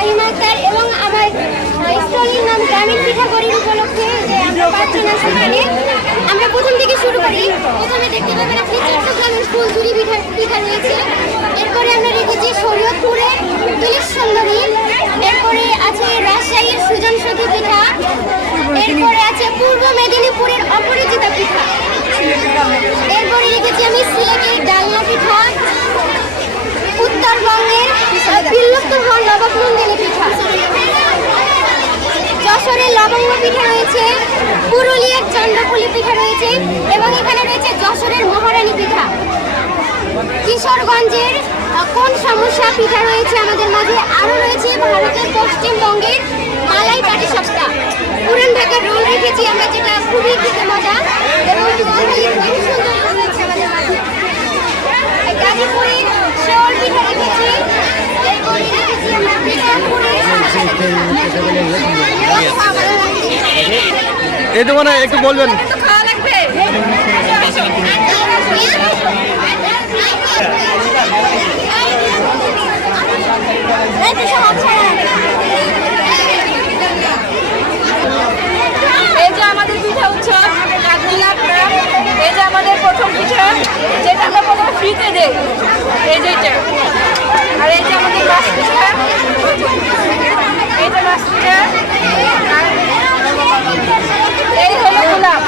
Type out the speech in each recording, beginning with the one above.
শাহিনা আক্তার এবং আমার স্টলের নাম গ্রামীণ পিঠাগড়ির উপলক্ষে যে আমরা পাচ্ছিলাম সেখানে আমরা প্রথম থেকে শুরু করি। প্রথমে দেখতে পাবেন আপনি চট্টগ্রামের ফুলঝুরি পিঠা রয়েছে, এরপরে আমরা রেখেছি শরীয়তপুরের ইলিশ সুন্দরী, এরপরে আছে রাজশাহীর সুজন সখী পিঠা, এরপরে আছে পূর্ব মেদিনীপুরের অপরাজিতা পিঠা, এরপরে রেখেছি আমি সিলেটের ডালনা পিঠা, উত্তরবঙ্গের বিলুপ্ত হওয়া নবাবনন্দিনী পিঠা, যশোরের লবঙ্গ পিঠা রয়েছে, পুরুলিয়ার চন্দ্রপুলি পিঠা রয়েছে এবং এখানে রয়েছে যশোরের মহারানী পিঠা, কিশোরগঞ্জের কোন সমস্যা পিঠা রয়েছে আমাদের মাঝে, আরও রয়েছে ভারতের পশ্চিমবঙ্গের মালাই পাটিসাপটা, পুরান ঢাকার রোল রেখেছি আমরা, যেটা খুবই খেতে মজা এবং খুবই সুন্দর রয়েছে আমাদের মাঝে। গাজীপুরের শেওর পিঠা রেখেছি, এরপরে রেখেছি আমরা পিঠাপুরের এই দোকানে একটু বলবেন। এই যে আমাদের পিঠা উৎসব এই যে আমাদের প্রথম পিঠা, যেটা আমরা প্রথমে ফ্রিতে দেই, এই যেটা, আর এই যে আমাদের বাস পিঠা, এই যে বাস পিঠা, এই হলো গোলাপ,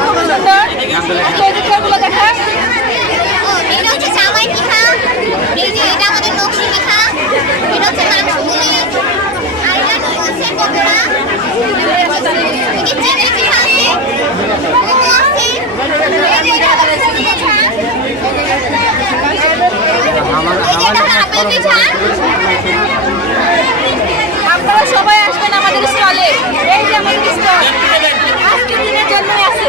খুব সুন্দর। এই পিঠাগুলো দেখা, এটা হচ্ছে জামাই পিঠা, এই যে এটা আমাদের নকশি পিঠা, এটা হচ্ছে মাংসগুলি, আর এটা হচ্ছে পকোড়া, এই যে চিংড়ি পিঠা আছে, এই যে এটা হচ্ছে পিঠা, আপনারা সবাই আসবেন আমাদের স্টলে। এই যে আমাদের স্টল আজকের দিনের জন্য আছে।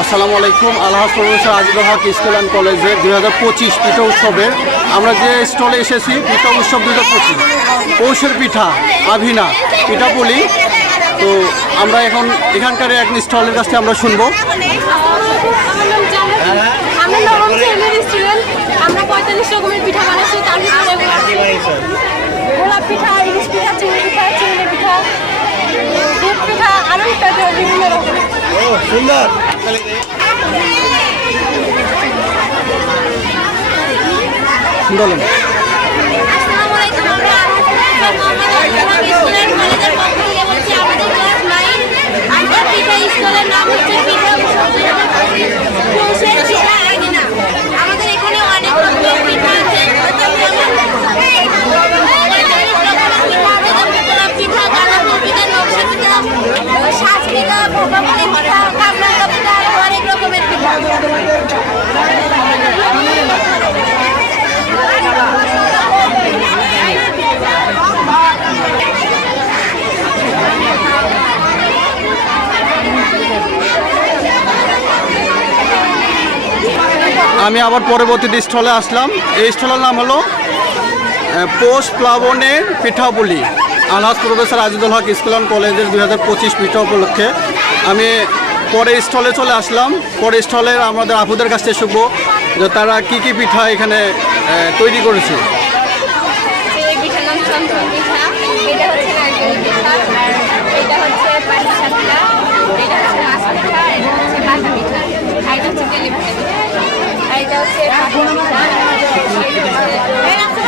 আসসালামু আলাইকুম। আলহাজ professor Azizul Haque school and কলেজের 2025 পিঠা উৎসবের আমরা যে স্টলে এসেছি, পিঠা উৎসব 2025 পৌষের পিঠা আভিনা পিঠাপুলি। তো আমরা এখন এখানকার এক স্টলের কাছ থেকে আমরা শুনবো। আমরা নবম শ্রেণীর স্টুডেন্ট, আমরা 45 রকমের পিঠা বানাচ্ছি, তার ভিতরে গোলাপ পিঠা, ইলিশ পিঠা, চিংড়ি পিঠা, চিংড়ি পিঠা, দুধ পিঠা, আরও ইত্যাদি বিভিন্ন রকমের। সুন্দর। বলুন। আসসালামু আলাইকুম, আমরা স্কুলের কলেজের পক্ষ থেকে বলছি, আমাদের ক্লাস 9 আজকের পিঠা স্কুলের নাম হচ্ছে পিঠা পৌষের পিঠা আভিনা। আমাদের এখানে অনেক রকমের পিঠা আছে, পিঠা, গালাপুর পিঠা, নকশি পিঠা, সাজ পিঠা, ভোগাপুরি পিঠা, কামরাঙ্গা পিঠা, অনেক রকমের পিঠা। আমি আবার পরবর্তী স্টলে আসলাম। এই স্টলের নাম হলো পৌষ প্লাবনের পিঠাপুলি। আলহাজ professor Azizul Haque school and কলেজের 2025 পিঠা উপলক্ষে আমি পরে স্টলে চলে আসলাম। পরে স্টলে আমাদের আপুদের কাছ থেকে শিখবো যে তারা কী কী পিঠা এখানে তৈরি করেছে। এই পিঠার নাম চন্দন পিঠা, এটা হচ্ছে নারকেল পিঠা, আর এটা হচ্ছে পাটিসাপটা, এটা হচ্ছে মাছ পিঠা, এটা হচ্ছে বাটা পিঠা, আর এটা হচ্ছে তেলে ভাজা পিঠা, আর এটা হচ্ছে পাটি পিঠা, এটা হচ্ছে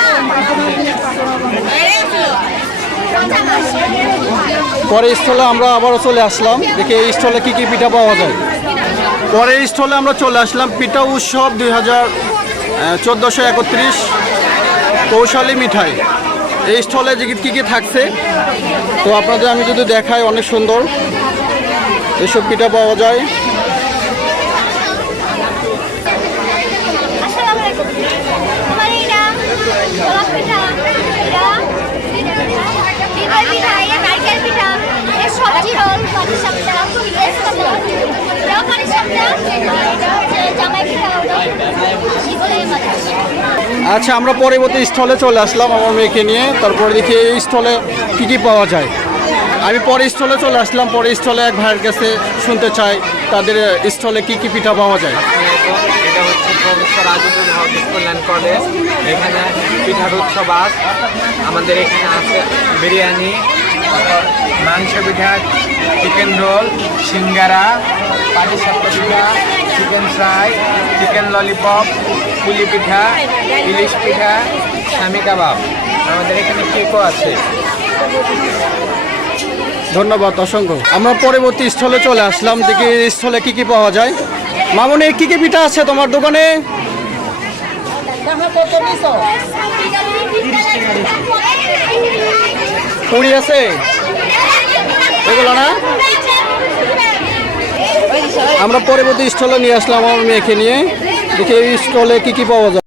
পরের স্টলে আমরা আবারও চলে আসলাম, দেখি এই স্টলে কী কী পিঠা পাওয়া যায়। পরের স্টলে আমরা চলে আসলাম পিঠা উৎসব 1431 কৌশালী মিঠাই। এই স্টলে যে কী কী থাকছে তো আপনাদের আমি যদি দেখাই, অনেক সুন্দর এসব পিঠা পাওয়া যায়। আমার এইটা গোলাপ পিঠা, এটা পিঠা, এটা নারকেল পিঠা, এর সবজি রোল, পাটিসাপটা, এটাও পাটিসাপটা, এটা হচ্ছে জামাই পিঠা, এগুলোই মজা। আচ্ছা, আমরা পরবর্তী স্টলে চলে আসলাম আমার মেয়েকে নিয়ে। তারপরে দেখি এই স্টলে কী কী পাওয়া যায়। আমি পরের স্টলে চলে আসলাম। পরের স্টলে এক ভাইয়ের কাছে শুনতে চাই তাদের স্টলে কী কী পিঠা পাওয়া যায়। এটা হচ্ছে professor Azizul Haque school and college. এখানে পিঠার উৎসব আজ আমাদের এখানে আছে বিরিয়ানি, মাংস পিঠা, চিকেন রোল, সিঙ্গারা, পাটিসাপটা পিঠা, চিকেন ফ্রাই, চিকেন ললিপপ, পুলি পিঠা, ইলিশ পিঠা, স্বামী কাবাব। আমাদের এখানে কেকও আছে। ধন্যবাদ অসংখ্য। আমরা পরবর্তী স্থলে চলে আসলাম, দেখি এই স্থলে কী কী পাওয়া যায়। মামুনি, কী কী পিঠা আছে তোমার দোকানে? পুরি আছে এগুলো না? আমরা পরবর্তী স্টলে নিয়ে আসলাম আমার মেয়েকে নিয়ে, দেখি এই স্টলে কী কী পাওয়া যায়।